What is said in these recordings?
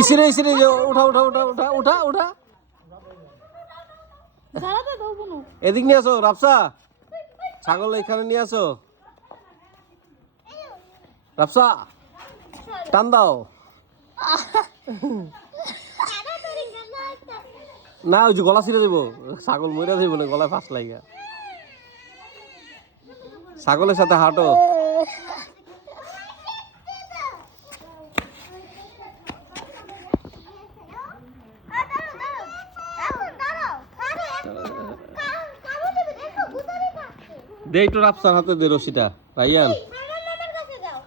ইসিরে ইসিরে উঠা উঠা উঠা উঠা উঠা উঠা এদিক নিয়ে আসো রাফসা, ছাগল এখানে নিয়ে আসো। রাফসা টান দাও। না ওই যে গলা ছিঁড়ে দেবো, ছাগল মরে দেবো না, গলায় ফাঁস লাগা। ছাগলের সাথে হাঁটো। দে একটু রাফসার হাতে দে রশিটা। রায়ান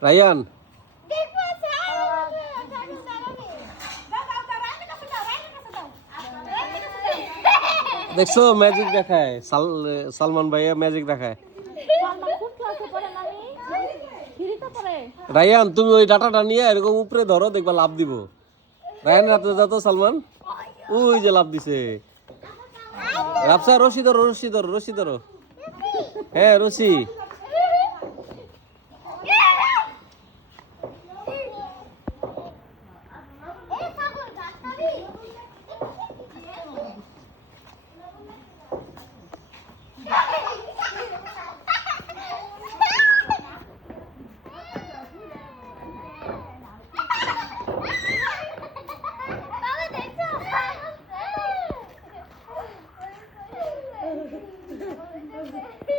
রায়ান দেখছো ম্যাজিক দেখায়, সালমান ভাইয়া ম্যাজিক দেখায়। রায়ান তুমি ওই ডাটাটা নিয়ে এরকম উপরে ধরো, দেখবা লাভ দিব। রায়ান রাতে যাতো সালমান, ওই যে লাভ দিছে। রাফসা রশি ধরো, রশি ধরো, রশি ধরো। হ্যাঁ রশি।